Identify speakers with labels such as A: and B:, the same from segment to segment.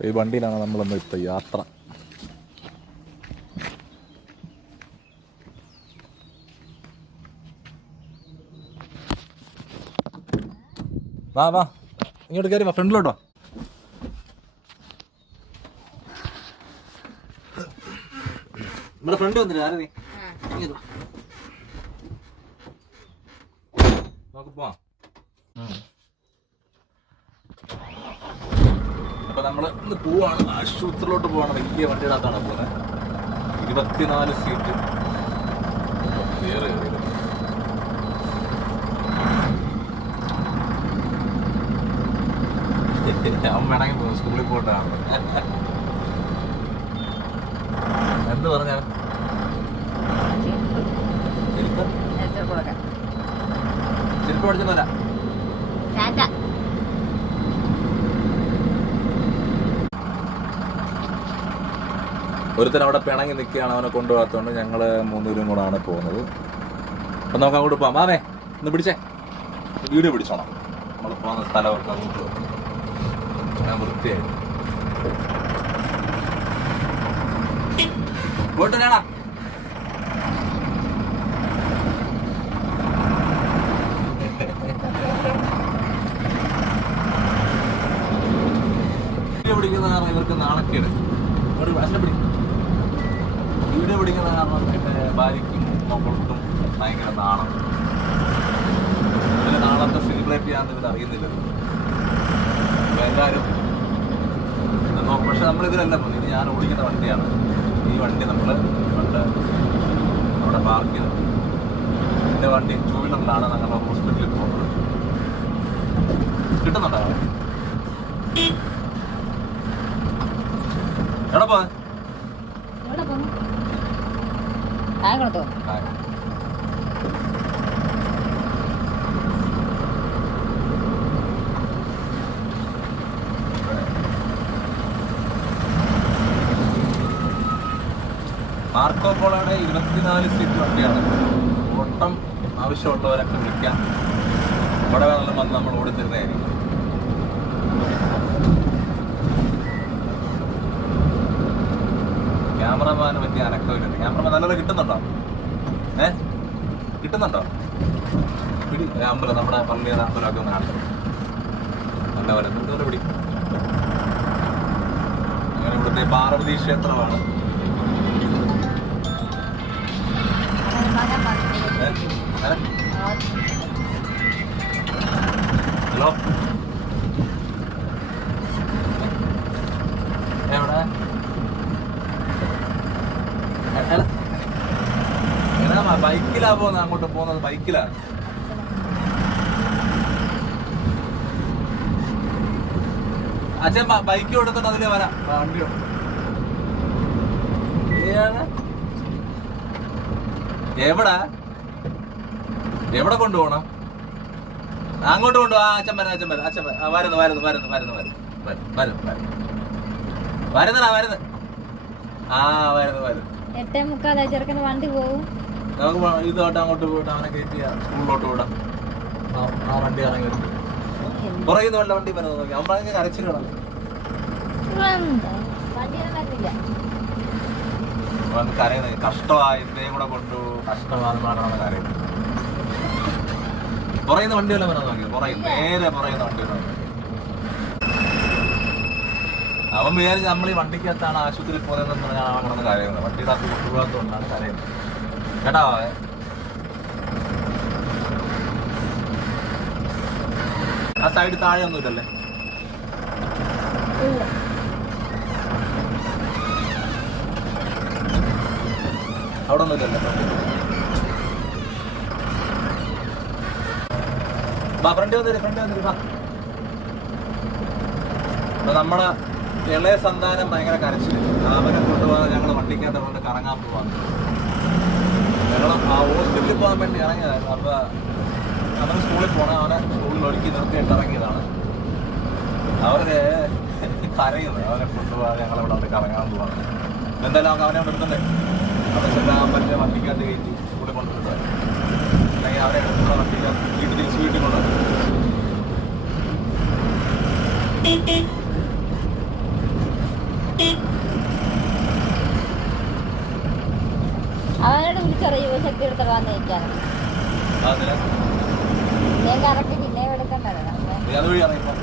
A: ഈ വണ്ടിയിലാണ് നമ്മളൊന്ന് ഇപ്പൊ യാത്ര. വാ വാ. ഇങ്ങോട്ട് കയറി വാ ഫ്രണ്ടിലോട്ടോ
B: നമ്മുടെ ഫ്രണ്ട് വന്നില്ല ആരെ
A: അപ്പൊ നമ്മൾ ഇന്ന് പോവാണ്. ആശുപത്രിയിലോട്ട് പോവാണ്. വലിയ വണ്ടിയിടത്താണ് പോകുന്നത് ഇരുപത്തിനാല് സീറ്റ്. കേറി. അവൻ വേണമെങ്കിൽ സ്കൂളിൽ പോയിട്ടാണ് എന്ത് പഠിച്ചോല്ല ഒരുത്തൻ അവിടെ പിണങ്ങി നിൽക്കുകയാണ് അവനെ കൊണ്ടുപോകാത്തതുകൊണ്ട് ഞങ്ങൾ മൂന്നുപേരും കൂടാണ് പോകുന്നത്. അപ്പൊ നമുക്ക് അങ്ങോട്ട് പോവാം. മാമേ ഒന്ന് പിടിച്ചേ. വീഡിയോ പിടിച്ചോണം. നമ്മൾ പോകുന്ന അങ്ങോട്ട് ഞാൻ വൃത്തിയായി. പോയിട്ട് ഞാനാ വീഡിയോ പിടിക്കുന്ന കാരണം ഇവർക്ക് നാണക്കേട്. ഒരു പ്രശ്നം പിടിക്കും വീഡിയോ പിടിക്കുന്ന കാരണം എന്റെ ഭാര്യയ്ക്കും മക്കൾക്കും ഭയങ്കര നാണം. ഇവർ നാളത്തെ സെലിബ്രേറ്റ് ചെയ്യാന്ന് ഇവർ അറിയുന്നില്ല. എല്ലാവരും നോക്കും പക്ഷെ നമ്മളിതിലല്ല പോകുന്നത്. ഇത് ഞാൻ ഓടിക്കുന്ന വണ്ടിയാണ്. ഈ വണ്ടി നമ്മൾ പണ്ട് അവിടെ പാർക്ക് ചെയ്തു. എന്റെ വണ്ടി ടൂ വീലറിലാണ് ഞങ്ങൾ ഹോസ്പിറ്റലിൽ പോകുന്നത്. കിട്ടുന്നുണ്ടോ? എവിടെ മാർക്കോ പോളയുടെ ഇരുപത്തിനാല് സീറ്റ് വണ്ടിയാണ്. ഓട്ടം ആവശ്യമുള്ളവരൊക്കെ വിളിക്കാം. ഇവിടെ വേണമെങ്കിലും വന്ന് നമ്മൾ ഓടിത്തരുന്നതായിരിക്കും. ക്യാമറമാന് പറ്റിയ അനക്കമില്ല ക്യാമറമാൻ നല്ലത് കിട്ടുന്നുണ്ടോ? ഏ? കിട്ടുന്നുണ്ടോ? പിടി അമ്പലം നമ്മുടെ പള്ളിയുടെ അമ്പലമൊക്കെ ഒന്ന് കാണും നല്ല പോലെ എന്തുപോലെ പിടി? അങ്ങനെ ഇവിടുത്തെ പാർവതി ക്ഷേത്രമാണ്? ഹലോ എവിടെ എ- എ- എടാ, മ- പോകുന്നത്? അങ്ങോട്ട് പോകുന്നത് ബൈക്കിലാണ്. അച്ഛൻ ബൈക്ക് കൊടുത്തിട്ട് അതിലേ വരാം. വണ്ടിയോ? എവിടാ? എവിടെ കൊണ്ടുപോകണം? അങ്ങോട്ട് കൊണ്ടുപോകാം അച്ഛൻ വരാം അച്ഛൻ വരാം അച്ഛൻ വരുന്നു വരുന്നു വരുന്നു വരുന്നു വരുന്നു. വരുന്നു വരുന്നു വരുന്നു. ആ വരുന്നു വരുന്നു.
C: എട്ടേ മുക്കാലായി ചെറുക്കന് വണ്ടി പോവും.
A: നമുക്ക് ഇതായിട്ട് അങ്ങോട്ട് പോയിട്ട് അവനെ കയറ്റി സ്കൂളിലോട്ട് വിടാം ആ- വണ്ടി ഇറങ്ങി നിന്ന് വല്ല വണ്ടി വരുന്നത് നോക്കി. അവൻ ഭയങ്കര കരച്ചിലാണ് കരയുന്നത് കഷ്ടമായി ഇതേ കൂടെ കൊണ്ടു കഷ്ടമാണെന്ന് പറഞ്ഞാണ് കരയുന്നത്. പുറയുന്ന വണ്ടി വല്ല വരുന്നത് നോക്കി. പുറയിൽ നേരെ പുറയുന്ന വണ്ടി വരുന്നത് അവൻ വിചാരിച്ച് നമ്മൾ ഈ വണ്ടിക്കകത്താണ് ആശുപത്രിയിൽ പോകുന്നതെന്ന് പറഞ്ഞാൽ അവൻ കിടന്ന് കരയുന്നത്. വണ്ടിയുടെ അകത്ത് കൊണ്ടുപോകാത്തതുകൊണ്ടാണ് കരയുന്നത്. കേട്ടാ അവൻ ആ സൈഡ് താഴെ ഒന്നും ഇല്ലല്ലേ? അവിടെ ഒന്നും ഇല്ലല്ലോ? വാ ഫ്രണ്ട് വന്നിട്ട് ഫ്രണ്ട് വന്നിട്ട് അപ്പൊ നമ്മളെ ഇളയ സന്താനം ഭയങ്കര കരച്ചിൽ അവനെ കൊണ്ടുപോകാൻ ഞങ്ങൾ വണ്ടിക്കകത്ത് കൊണ്ട് കറങ്ങാൻ പോവാൻ ഞങ്ങൾ ആ ഹോസ്പിറ്റലിൽ പോകാൻ വേണ്ടി ഇറങ്ങിയതായിരുന്നു. അപ്പോൾ അവന് സ്കൂളിൽ പോകണം അവനെ സ്കൂളിൽ ഒരുക്കി നിർത്തിയിട്ട് ഇറങ്ങിയതാണ്. അവരെ കരയുന്നത് അവനെ കൊണ്ടുപോകാൻ ഞങ്ങളിവിടെ അവിടെ കറങ്ങാൻ പോവാണ്. എന്തായാലും അവൻ അവനെ നിർത്തണ്ടേ? ചെല്ലാൻ പറ്റിയ വണ്ടിക്കകത്ത് കയറ്റി സ്കൂളിൽ കൊണ്ടുവരുന്നത്. അല്ലെങ്കിൽ അവരെ എടുത്തുള്ള വണ്ടിക്കകത്ത് വീട്ടിൽ തിരിച്ച് വീട്ടിൽ കൊണ്ടുവരും
C: അവനോട് വിളിച്ചറിയോ ശക്തി എടുത്തിട്ട് വന്നിരിക്കാനും
A: അതിന്
C: ഞാൻ കറക്റ്റ് പിന്നെ
A: അതുവഴി അറിയുമ്പോൾ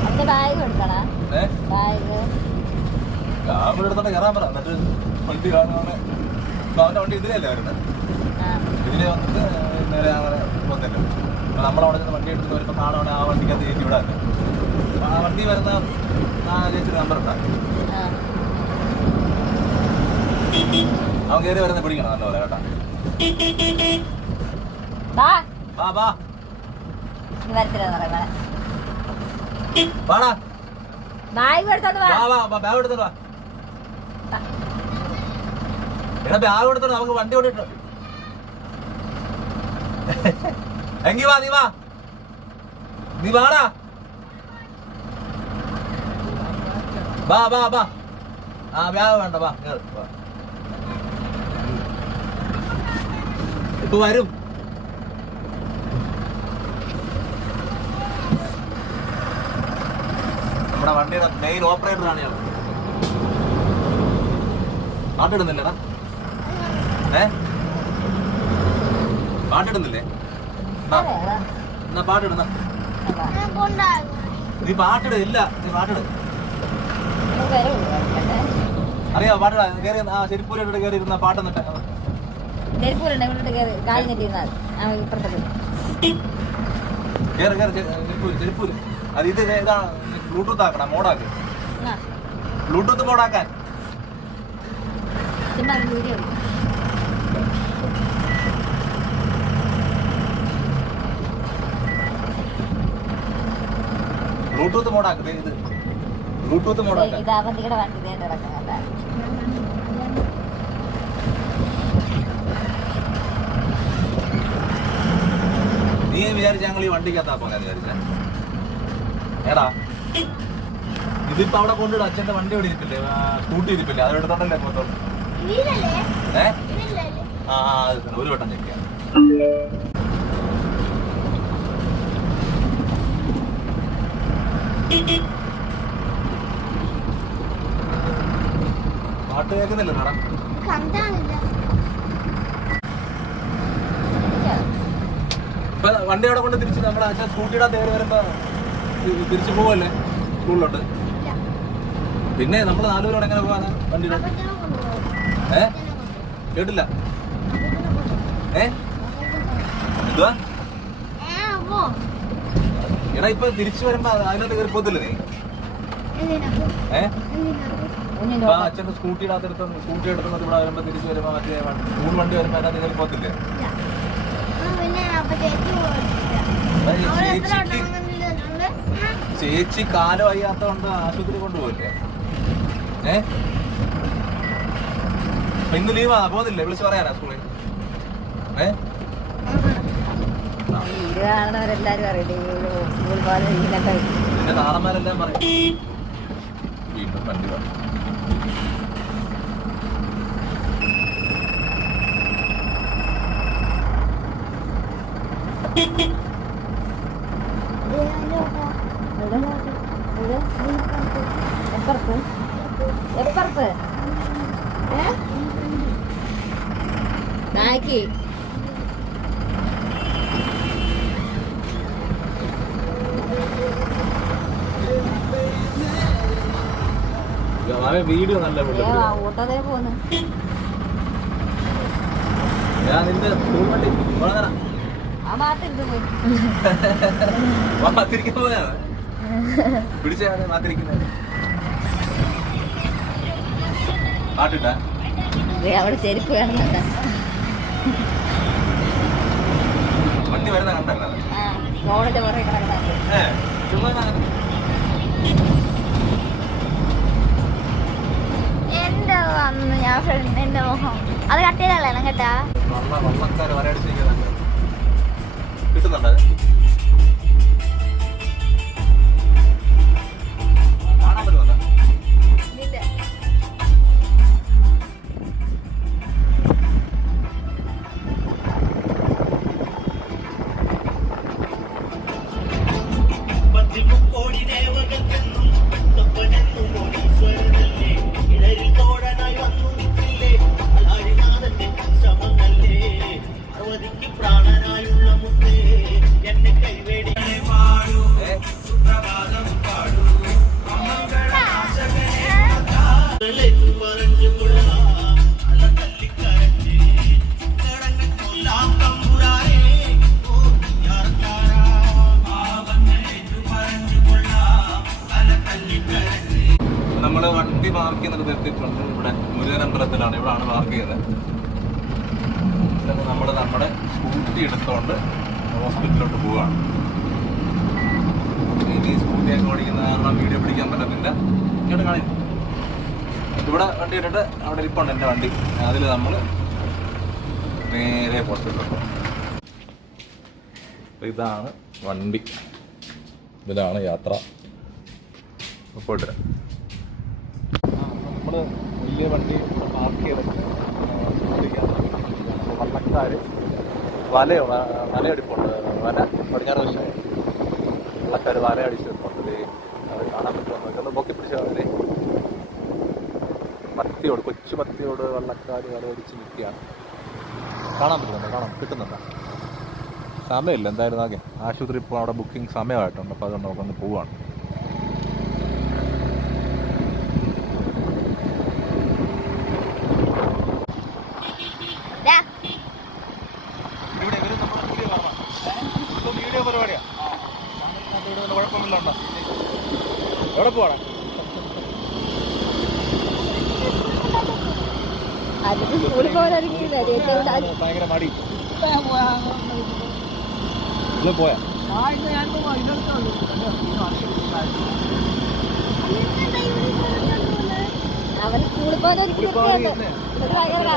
C: അവന്റെ ബാഗ്
A: കൊടുക്കണ?
C: ബാഗ്
A: കാബിൾ എടുത്തോണ്ട് കയറാൻ പറ. എന്നിട്ട് വണ്ടി ഇപ്പൊ അവന്റെ വണ്ടി ഇതിലല്ലേ വരുന്നത് ഇതിലെ വന്നിട്ട് നേരെ അങ്ങനെ വന്നില്ല നമ്മളവിടെ നിന്ന് വണ്ടി എടുത്ത് വരുമ്പോൾ ആ വണ്ടിക്കകത്ത് വിടാല്ലേ അപ്പൊ ആ വണ്ടി വരുന്ന ആ ചേച്ചി നമ്പർ ഉണ്ടാ
C: ആ
A: അവൻ കയറി വരുന്ന പിടിക്കണം നല്ലപോലെ കേട്ടാ.
C: ബാ. പറയാ
A: വാടാ
C: ബാഗ് എടുത്തോണ്ട് വാ.
A: വാ വാ വാ ബാഗ് എടുത്തിട്ട് വാ. എടാ ബാഗ് എടുത്തിട്ട് നമുക്ക് വണ്ടി ഓടിട്ട് എങ്കി വാ നീ വാ. നീ വാടാ. വാ വാ വാ ആ ബാഗ് വേണ്ട വാ കേറ്, വാ. വരും നമ്മുടെ വണ്ടിയുടെ മെയിൻ ഓപ്പറേറ്ററാണ് ഞാൻ. പാട്ടിടുന്നില്ലടാ ഏ? പാട്ടിടുന്നില്ലേ എന്നാ പാട്ടിടുന്ന നീ പാട്ടിട ഇല്ല നീ പാട്ടിട.
C: അറിയാ.
A: അറിയാമോ പാട്ടിടാ കയറി ആ ചെരിപ്പൂരിട്ട് കയറി ഇരുന്ന പാട്ടെന്നിട്ട്.
C: നെരുപ്പൂരുണ്ട് ഇപ്പുറത്തെ
A: കേറ് കേറ് ഇത്. ബ്ലൂടൂത്ത് ആക്കണം മോഡാക്ക്. ബ്ലൂടൂത്ത് മോഡാക്കാൻ
C: വീഡിയോ
A: ബ്ലൂടൂത്ത് മോഡാക്ക് ഇത് ബ്ലൂടൂത്ത്
C: നേരിട്ട് ഇറക്കാം കേട്ടാ
A: നീ വിചാരിച്ച ഞങ്ങൾ ഈ വണ്ടിക്കകത്താ പോകാൻ വിചാരിച്ച. ഏടാ ഇതിപ്പോ അവിടെ കൊണ്ടിടും അച്ഛന്റെ വണ്ടി ഇവിടെ ഇരിപ്പില്ലേ? സ്കൂട്ടി ഇരിപ്പില്ലേ? അത് എടുത്തോട്ടല്ലേ മൊത്തം ഏ? ആ. ഒരു വട്ടം ചെക്കാം പാട്ട് കേൾക്കുന്നില്ല മേഡം? വണ്ടി അവിടെ കൊണ്ട് തിരിച്ച് നമ്മുടെ അച്ഛൻ സ്കൂട്ടിയുടെ തേര് വരുമ്പോ തി- തിരിച്ചു പോവല്ലേ സ്കൂളിലോട്ട്? പിന്നെ നമ്മൾ നാലുപേരോട് എങ്ങനെ പോവാണ് വണ്ടിയിലോട്ട് ഏ? കേട്ടില്ല. ഏ? എന്തുവാ? എടാ ഇപ്പൊ തിരിച്ചു വരുമ്പോ അതിനകത്ത് കയറി പോത്തില്ലേ നീ? ഏ? ഇപ്പൊ അച്ഛന്റെ സ്കൂട്ടിയുടെ അകത്തെടുത്ത് സ്കൂട്ടി എടുത്തുന്നത് ഇവിടെ വരുമ്പോ തിരിച്ചു വരുമ്പോ മറ്റേ വണ്ടി- സ്കൂൾ വണ്ടി വരുമ്പോ അതിനകത്ത് കയറി പോത്തില്ലേ ചേച്ചി കാലം വയ്യാത്തോണ്ട് ആശുപത്രി കൊണ്ടുപോയില്ലേ? ഏ? ഇന്ന് ലീവാ പോകുന്നില്ലേ വിളിച്ചു പറയാനാ സ്കൂളിൽ. ഏ? നിന്റെ നാടന്മാരെല്ലാം പറയും. വീണ്ടും വണ്ടി വേണം
C: എപ്പുറത്ത് എപ്പുറത്ത് ഏ?
A: നാക്കി വീഡിയോ നല്ല
C: ഓട്ടോതേ പോന്ന്?
A: ഞാൻ നിന്റെ സ്കൂൾ വണ്ടി.
C: പോയി
A: പിടിച്ചാണ് മാത്തിരിക്കുന്നത് പാട്ടിട്ടാ?
C: അവിടെ ചെരുപ്പ്
A: വണ്ടി വരുന്ന കണ്ടല്ലോ.
C: പുറകെ
D: എന്റെ വന്ന് ഞാൻ ഫ്രണ്ട് എന്റെ മുഖം. അത് കട്ട് ചെയ്തല്ലേ കേട്ടാ.
A: വള്ള വള്ളക്കാർ കിട്ടുന്നുണ്ട് അത്? ഹോസ്പിറ്റലിൽ നിർത്തിയിട്ടുണ്ട് ഇവിടെ മുരുകനമ്പലത്തിലാണ്. ഇവിടാണ് പാർക്ക് ചെയ്തത്. നമ്മൾ നമ്മുടെ സ്കൂട്ടി എടുത്തുകൊണ്ട് ഹോസ്പിറ്റലിലോട്ട് പോവുകയാണ് ഇനി സ്കൂട്ടിയൊക്കെ ഓടിക്കുന്ന കാരണം വീഡിയോ പിടിക്കാൻ പറ്റത്തില്ല. ഇങ്ങോട്ട് കാണി. ഇവിടെ വണ്ടി ഇട്ടിട്ട് അവിടെ ഇരിപ്പുണ്ട് എന്റെ വണ്ടി. അതിൽ നമ്മൾ നേരെ ഹോസ്പിറ്റലിലോട്ട് പോകും ഇതാണ് വണ്ടി. ഇതിലാണ് യാത്ര. പോയിട്ട് നമ്മൾ വലിയ വണ്ടി പാർക്ക് ചെയ്തിട്ട് വള്ളക്കാർ വല വലയടിപ്പുണ്ട് വല പടിഞ്ഞാറ് വശമായി വള്ളക്കാർ വല അടിച്ച് ദേ അത് കാണാൻ പറ്റുമെന്നൊക്കെ ഒന്ന് പൊക്കി പിടിച്ചാൽ മതി മത്തിയോട് കൊച്ചു മത്തിയോട് വള്ളക്കാർ വല അടിച്ച് നിൽക്കുകയാണ്. കാണാൻ പറ്റുന്നുണ്ടോ? കാണാം. കിട്ടുന്നുണ്ട്? സമയമില്ല എന്തായാലും ആകെ. ആശുപത്രി ഇപ്പോൾ അവിടെ ബുക്കിംഗ് സമയമായിട്ടുണ്ട്. അപ്പോൾ അതുകൊണ്ട് നമുക്കൊന്ന് പോവാണ്
D: ദാ,
A: ഇവിടെ ഇവർ നമ്മുടെ വീഡിയോ കാണാം ഇപ്പൊ വീഡിയോ പരിപാടിയാ കുഴപ്പമില്ലുണ്ടോ എവിടെ പോവാ
C: അതിന് സ്കൂളിൽ പോകാനായിരിക്കില്ല
A: ഭയങ്കര മടി. പോയാ?
C: അവന് സ്കൂളിൽ പോകാനായിരിക്കും ഭയങ്കര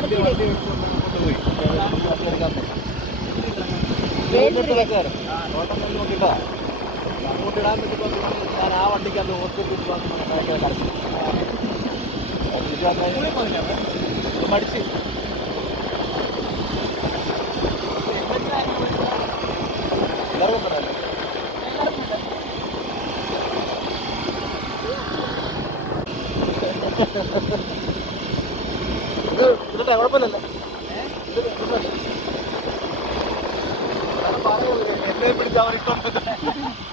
C: കരച്ചിൽ
A: ഞാൻ ആ വണ്ടിക്കകത്ത് ഹോസ്പിറ്റലിൽ ഭയങ്കര എല്ലാവർക്കും പറയാം ഇത് ഇതിന്റെ കുഴപ്പമില്ലല്ലോ. ഇത് കുഴപ്പമില്ല. പറയുള്ളൂ, എന്നെ പിടിച്ച് നമ്മളെ.